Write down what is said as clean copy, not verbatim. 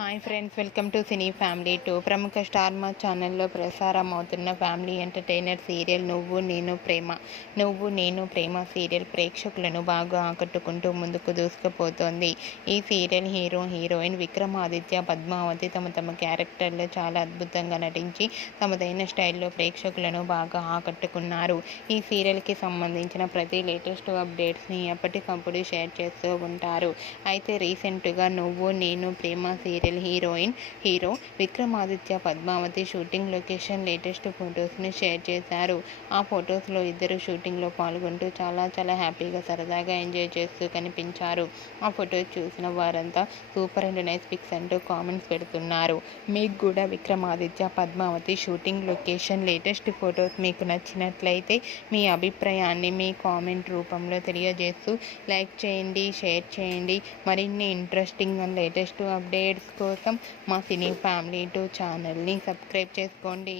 Hi friends, welcome to cine family 2. ప్రముఖ star మా ఛానల్లో ప్రసారం అవుతున్న ఫ్యామిలీ ఎంటర్టైనర్ సీరియల్ నువ్వు నేను ప్రేమ సీరియల్ ప్రేక్షకులను బాగా ఆకట్టుకుంటూ ముందుకు దూసుకుపోతోంది. ఈ సీరియల్ హీరోయిన్ విక్రమాదిత్య, పద్మావతి తమ క్యారెక్టర్లో చాలా అద్భుతంగా నటించి తమదైన స్టైల్లో ప్రేక్షకులను బాగా ఆకట్టుకున్నారు. ఈ సీరియల్కి సంబంధించిన ప్రతి లేటెస్ట్ అప్డేట్స్ని ఎప్పటికప్పుడు షేర్ చేస్తూ ఉంటారు. అయితే రీసెంట్గా Nuvvu Nenu Prema serial hero Vikramaditya, Padmavathi shooting location latest ఫొటోస్ని షేర్ చేశారు. ఆ ఫొటోస్లో ఇద్దరు షూటింగ్లో పాల్గొంటూ చాలా హ్యాపీగా సరదాగా ఎంజాయ్ చేస్తూ కనిపించారు. ఆ ఫొటోస్ చూసిన వారంతా సూపర్ అండ్ నైస్ పిక్స్ అంటూ కామెంట్స్ పెడుతున్నారు. మీకు కూడా Vikramaditya, Padmavathi shooting location latest photos మీకు నచ్చినట్లయితే మీ అభిప్రాయాన్ని మీ కామెంట్ రూపంలో తెలియజేస్తూ లైక్ చేయండి, షేర్ చేయండి. మరిన్ని ఇంట్రెస్టింగ్ అండ్ లేటెస్ట్ అప్డేట్స్ కోసం మా సినీ ఫ్యామిలీ 2 ఛానల్ని సబ్స్క్రైబ్ చేసుకోండి.